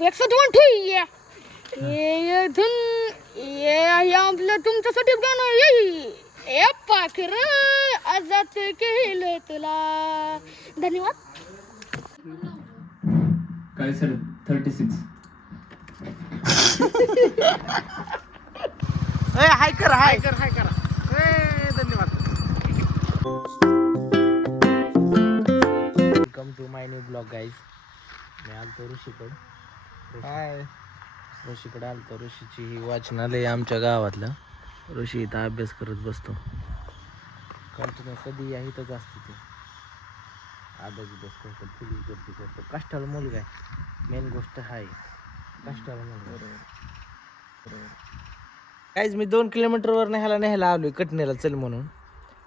61 ये धुन ये आपलं तुमच्यासाठी गाणं ये पाखर आजात केलं तुला. धन्यवाद. काय सर 36 हाय करा धन्यवाद. Welcome to my new blog guys. मी आलतो ऋषीकडे आलतो. ऋषीची ही वाचनालय आमच्या गावातलं. ऋषी इथं अभ्यास करत बसतो कंटिन्यू. कधी या इथंच असतो ते अभ्यास करतो, फुली करतो. कष्टाळू मुलगा आहे. मेन गोष्ट आहे कष्टाळू मुलगा. काहीच मी 2 किलोमीटरवर न्यायला आलोय कटणीला चल म्हणून.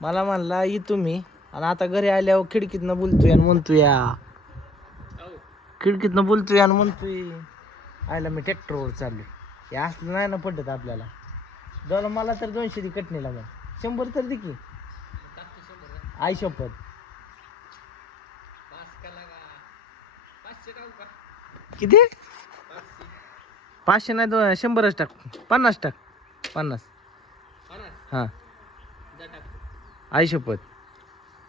मला म्हणला ये तुम्ही, आणि आता घरी आल्यावर खिडकीतनं बोलतोय आणि म्हणतोय आयला मी ट्रॅक्टरवर चाललोय. हे असलं नाही ना पडत आपल्याला. दोन मला तर 200 दे कटणीला, मग 100 तर दे की. आई शपथ. किती? 500 नाही 100च टाक. 50 टाक. 50. हां आई शपथ.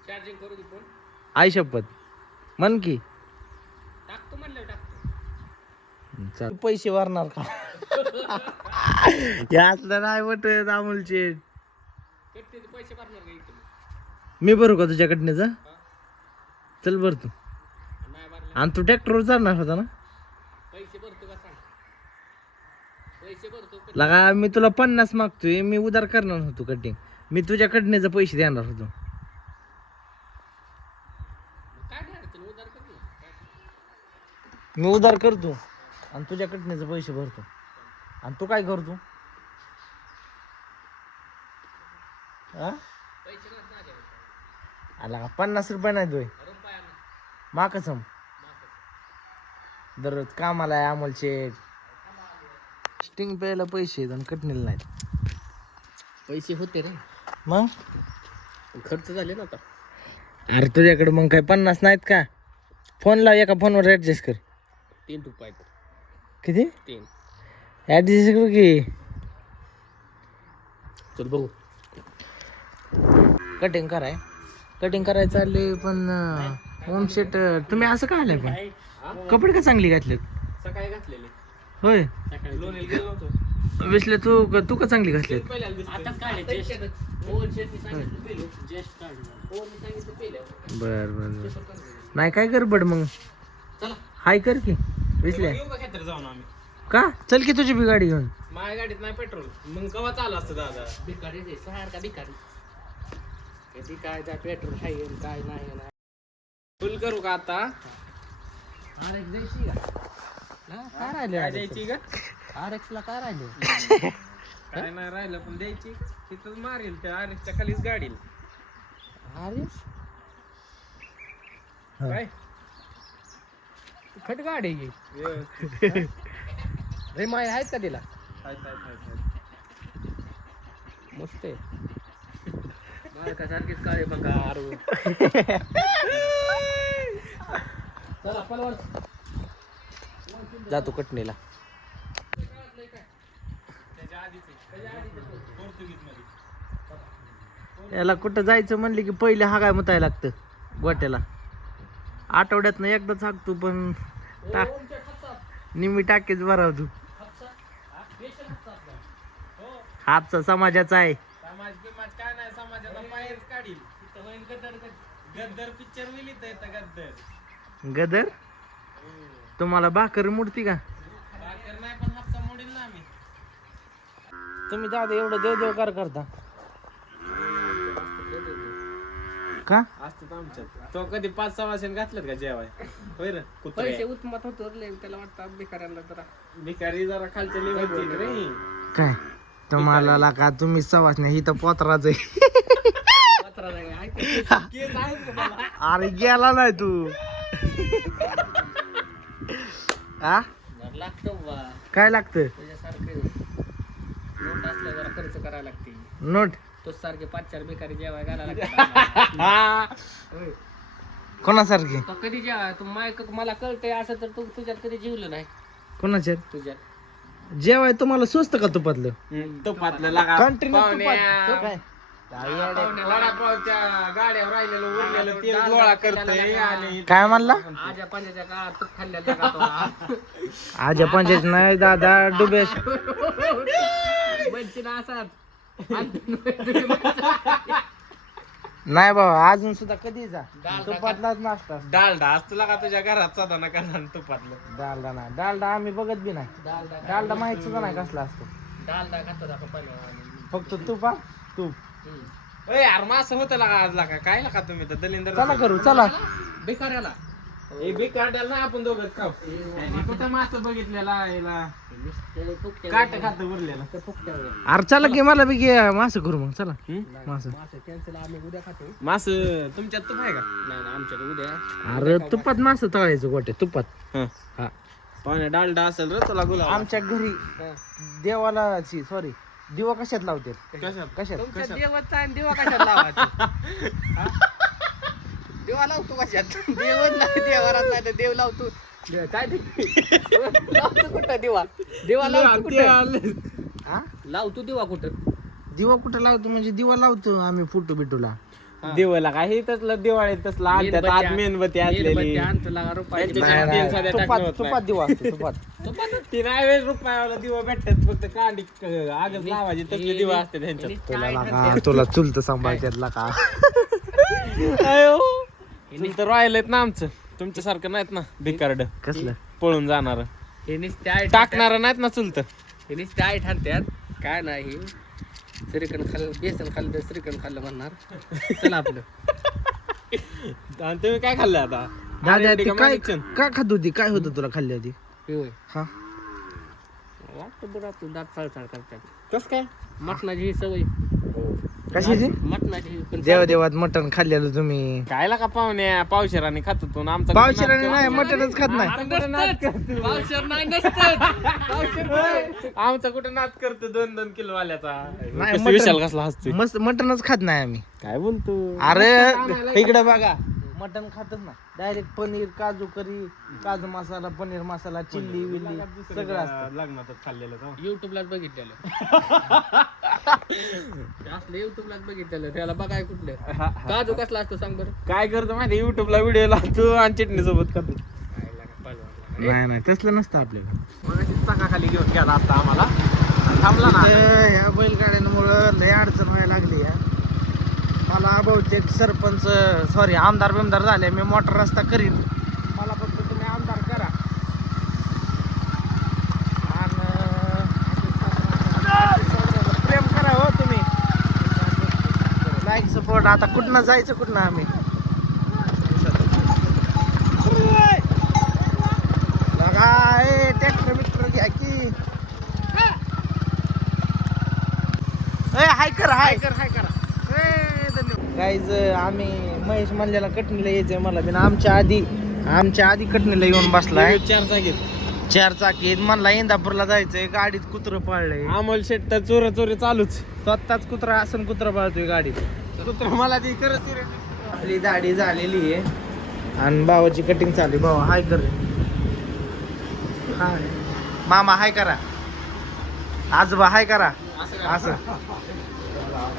चार्जिंग करू दे फोन. आई शपथ म्हण की. टाकतो म्हणलं चाल. पैसे भरणार का? हे असलं नाही वाटत अमोलचे. कटणीचे पैसे भरणार का इकडे? मी भरू का तुझ्या कटणीचं? चल भर तू. नाही भरणार. आणि तू ट्रॅक्टरवर चालणार होता ना? पैसे भरतो का सांग. पैसे भरतो लगा मी तुला 50 मागतोय. मी उधार करणार होतो कटिंग. मी तुझ्या कटणीचे पैसे देणार होतो. काय नाही अडचण, उधार कर ना. मी उधार करतो आणि तुझ्या कटणीचे पैसे भरतो. आणि तू काय करतो? पैसे नाही माझ्याकडे. आला का 50 रुपये नाही दोय रुपयानं माकसम. दररोज कामाला आहे अमोलचे. स्टिंग प्यायला पैसे आहेत आणि कटणीला नाहीत. पैसे होते रे, मग खर्च झाले ना आता. अरे तुझ्याकडे मग काय 50 नाहीत का? फोन लाव, एका फोनवर ॲडजस्ट कर. 3 रुपये. किती? 3. ॲडजस्ट कर की. चल बघू. कटिंग करायचं चालले पण होम सेट तुम्ही असं का आलंय? पण कपडे का चांगली घातलेत? सकाळी घातलेले. होय सकाळी लोणीला गेलो होतो. विसले तू का चांगली घातलेत? आताच काढले. ओवन शेटनी सांगितलं पेलो. जेस्ट काढलं. ओवननी सांगितलं पेलो. बर नाही काय गडबड मग. चला हाय कर की विसल्या. येऊ का खेत्र जाऊन आम्ही? का चल की तुझी बी गाडी घेऊन. माझ्या गाडीत नाही पेट्रोल. मग कवा चालू असतं दादा? भिकारी रे, सारखा भिकारी. कधी काय जा पेट्रोल आहे काय नाही. फुल करू का आता? RX द्यायची का? काय राहिले काय द्यायची का? RX ला काय राहिले? काय नाही राहिलं पण द्यायची. तिथं मारेल त्या आरच्या खालीच गाडील. RX काय खट गाडी आहे. व्यवस्थित. रे माय आहेत का तिला? हाय. मस्त आहे. सारखीच काळे बघा. चला पलवान. जातो कटणीला. याला कुठं जायचं म्हणले की पहिले हागाय मुतायला लागतं गोट्याला. आठवड्यातनं एकदाच हाकतो पण निम्मी टाकेच भरावतो. हातचा समाजाचा आहे. समाज बिमाज काय नाही. समाजाचा बाहेर काढील. तिथं होईन गद्दर पिक्चर होईल इथं गद्दर. गदर तुम्हाला भाकर मुडती का? भाकर नाही पण हापसा मोडील ना आम्ही. तुम्ही दादा एवढं देव करता का? असतात आमच्यात. तो कधी 5-6 वाजता घातलं का जेवाय? होय रे कुत्रे. पैसे उत्मत होतो त्याला वाटतं भिकाऱ्यांना जरा. भिकारी जरा खालच्या लेवलची रे. काय तुम्हाला लागा तुम्ही सवास नाही इथं पोतराच आहे. केस आहे का मला? अरे गेला नाही तू. आ लागतं बा काय लागतं? तुझ्यासारखं नोट असल्या जरा खर्च करायला लागते. नोट तो सारखे 5-4 भिकारी जेवाय घालायला लागतात. कोणासारखी? कधी जेवा तू मला कळतंय असं तर तू तुझ्यात कधी जीवलं नाही. कोणाच्या तुझ्या जेवाय तुम्हाला स्वस्त का तुपातलं तुपातलं लागा कंटिन्यू पाहुण्या. काय वडापावच्या गाड्यावर राहिलेलं उरलेलं तेल गोळा करतोय आणि काय म्हणला आजा पंजाच्या काळात तूप खाल्लेलं का तो? आजा पंचायत नाही दादा डुबेश बनशील असाच नाही बाबा अजून सुद्धा कधी जा तुपातलाच नाश्ता डालडा असतो लागा तुझ्या घरात साधा का तुपातलं डालडा नाही डालडा आम्ही बघत बी नाही डालडा माहित सुद्धा नाही कसला असतो डालडा खातो दाखव पहिला. फक्त तुपा तूप हम्म. ए यार मासं होतं लागा आज लागा काय लागा तुम्ही तर दलिंदर चला करू चला बेकाऱ्याला ए बी काढायला ना आपण दोघंच खाऊ आणि कुठं मासं बघितलेला याला नुसतं फुकट्या काट खात उरलेला नुसतं फुकट्या वेळेला. अरे चला की मला बी घे मासं करू मग चला मासं असं कॅन्सल आम्ही उद्या खातो. मास तुमच्यात तूप आहे का नाही नाही, आमच्याकडे उद्या अरे तुपात मासं तळायचं गोटे तुपात हा पाहुणे डालडा असेल रे तुला गुलाब आमच्या घरी देवाला सॉरी दिवा कशात लावते कशात कशात तुमच्या देवाचा आणि देवा कशात लावायचा? हा? देवा लावतो कशात? देवच नाही देवारात नाही तर देव लावतो काय ते? लावतो कुठं देवा देवा लावतो कुठं हा लावतो देवा कुठं दिवा कुठं लावतो म्हणजे दिवा लावतो आम्ही फोटो बिटूला देवाला काय हे तसलं दिवाळी तसलं आणतात आत मेणबत्ती असलेली नाही, नाही, तुपात दिवा असतो तुपात ती नाही वेळ रुपयाला दिवा भेटतात फक्त कांडी आगच लावायची तसले दिवा असते त्यांच्यात तुला लागा तुला चुलत सांभाळतात लागा तुम्ही तर राहिलेत ना आमचं तुमच्यासारखं नाहीत ना भिकारड कसलं पळून जाणार हे नुसते टाकणार नाहीत ना चुलत हे नुसते आई ठरत्यात काय नाही श्रीखंड खाल्लं बेसन खाल्लं तर श्रीखंड खाल्लं म्हणणार चला आपलं आणि तुम्ही काय खाल्लं आता दादा आरंडी ती का काय माणिकचंद? काय खात होती काय होतं तुला खाल्ली होती हे होय हा वाटतं बरं तू दात चाळचाळ करतात कस काय मटणाची ही सवय कशाची मटणाची ही पण देवा देवात मटण खाल्लेलं तुम्ही खायला का पाहुण्या पावशेराने खात होतो ना आमचा पावशेराने नाही मटणच खात नाही पावशेर नाही नसतं आमचा कुठं नाद करतो 2-2 किलो वाल्याचा नाही, कसं मटण- विशाल कसला हसतोय मस्त मटणच खात नाही आम्ही काय बोलतो अरे इकडे बघा मटण खातच ना डायरेक्ट पनीर काजू करी काजू मसाला पनीर मसाला चिल्ली विल्ली सगळं असतं लग्नातच खाल्लेलं का? युट्यूबलाच बघितलेलं असलं युट्यूबलाच बघितलेलं त्याला बघाय कुठलं काजू कसला असतो सांग बरं काय करतो माहिती युट्यूबला व्हिडिओ लावतो आणि चटणी सोबत खातो नाही नाही तसलं नसतं आपल्याकडे चाकाखाली घेऊन गेला आता आम्हाला आणि थांबला ना ह्या बैलगाड्यांमुळं लय अडचण व्हायला लागली या मला बहुतेक सरपंच सॉरी आमदार बिमदार झाले मी मोटर रस्ता करीन मला फक्त तुम्ही आमदार करा आणि प्रेम करा हो तुम्ही लाईक सपोर्ट आता कुठनं जायचं कुठनं आम्ही ट्रॅक्टर बिक्टर घ्या की हाय करा गाईज आम्ही महेश मल्ल्याला कटणीला यायचंय मला बिन आमच्या आधी कटणीला येऊन बसलाय 4 जागेत 4 चाकी म्हणला इंदापूरला जायचंय गाडीत कुत्र पाळलंय अमोल शेट तर चोरी चालूच स्वतःच कुत्रा असं कुत्र पाळतोय गाडीत कुत्र मला ती करत आपली दाढी झालेली आहे आणि भावाची कटिंग चालली भावा हाय कर हाय मामा हाय करा आजोबा हाय करा असं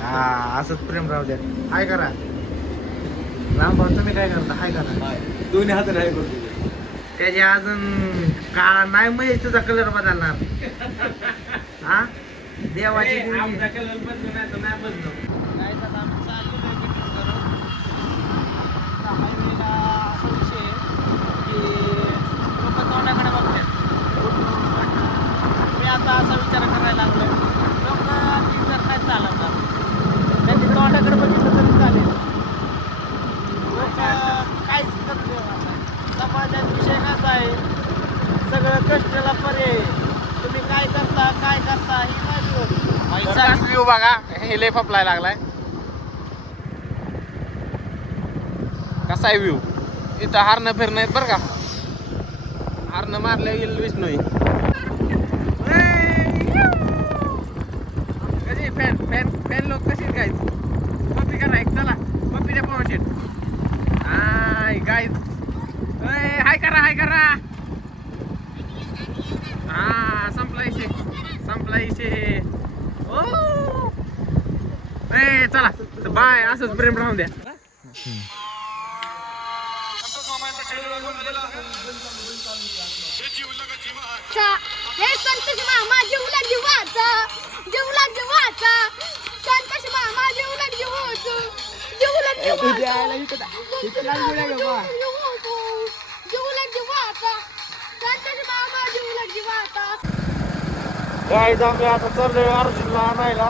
हा असंच प्रेम राहू द्या हाय करा राम भाऊ तुम्ही काय करता हाय करा दोन्ही हात नाही करतो त्याचे अजून काळा नाही मग तुझा कलर बदलणार हा देवाची आमचा कलर बदलू नाही तर नाही बदलू मी आता असा विचार करायला लागलोय लोक जर काय चालवणार त्यांनी तोंडाकडे बघितलं तरी चालेल लोक काहीच करत नाही समाजात विषय कसा आहे सगळं कष्टाला पर्याय तुम्ही काय करता ही माझी व्ह्यू बघा हे लय फपलाय लागलाय कसा आहे व्ह्यू इथं हारणं फिरणं आहेत बरं का हारणं मारल्या येईल विष्णू कशी फॅन लोक कशी गाईज कॉपी करा एक चला कॉपीच्या पावर शेट हाय गाईज हाय करा आमचे ए चला बाय असंच प्रेम राहून द्या हे संतोष मामा जीवला जीवाचा संतोष मामा जीवला जीवाचा संतोष मामा जीवला जीवाचा काय आम्ही आता चाललोय अर्जुनला आणायला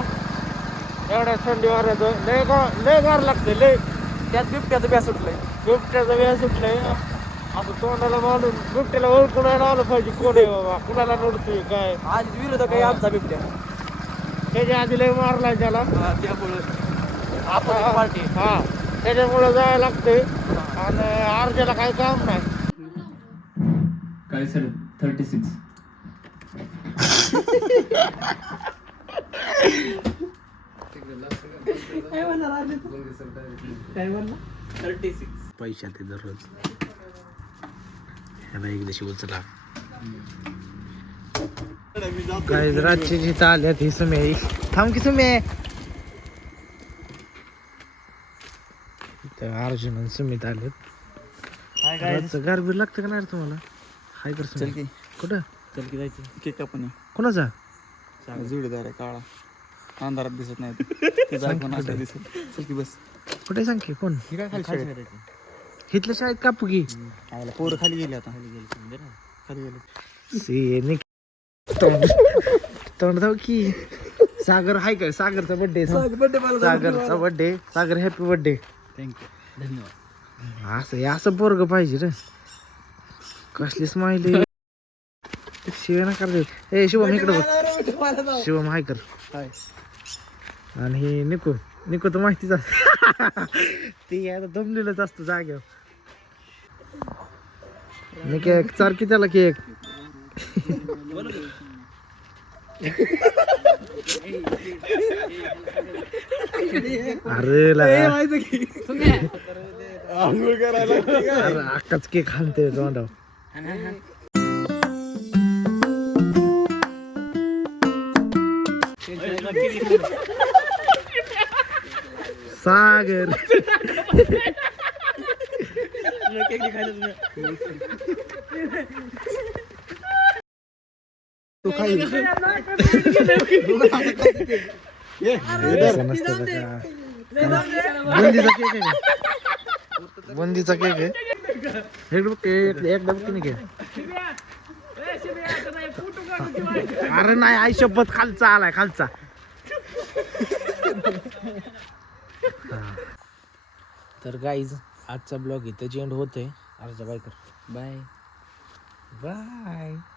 एवढ्या थंडी वाऱ्याचं लय गार लागते लय त्यात बिबट्याचं ब्या सुटलंय बिबट्याचं ब्या सुटलंय आता तोंडाला मानून बिबट्याला ओळखून आलं पाहिजे कोण आहे बाबा कुणाला नडतोय काय आज विरोधक आहे आमचा बिबट्या त्याच्या आधी लय मारलाय त्याला त्यामुळं आपण पार्टी हा त्याच्यामुळे जायला लागते आणि अर्जाला काही काम नाही काय सर 36 पैशात आहे दररोज ह्याला एक दिवशी उचला काय रातची जी चालल्यात ही सुमे थांब की सुमे अर्जुन आणि सुमित आलेत रातचं गारबीर लागतं का नाही रे तुम्हाला हाय कर चल की कुठं चल की जायचं केक आपण कोणाचा जोडीदार आहे काळा अंधारात दिसत नाही ते पण असं दिसत चल की बस कुठे सांग की कोण हे काय खाली शाळेत इथल्या शाळेत कापू की पोरं खाली गेली आता खाली गेले से तोंड धाव की सागर हाय काय सागरचा बर्थडे सागरचा बर्थडे सागर हॅपी बर्थडे थँक्यू धन्यवाद असं पोरग पाहिजे रे कसली स्माइली शिव ना कर ए शिवम इकडे बघ शिवम हाय कर आणि हे निको तर माहितीच ते आता दमलेलंच असतो जाग्यावर मी केक चार की त्याला केक अरे अक्काच केक खालते तोंडाव सागर तू खाई बुंदीचा केक आहे एकदम घे अरे नाही आई शपथ खालचा आलाय खालचा तर गाईज आजचा ब्लॉग इथं एंड होतोय अर्जा बाय कर बाय बाय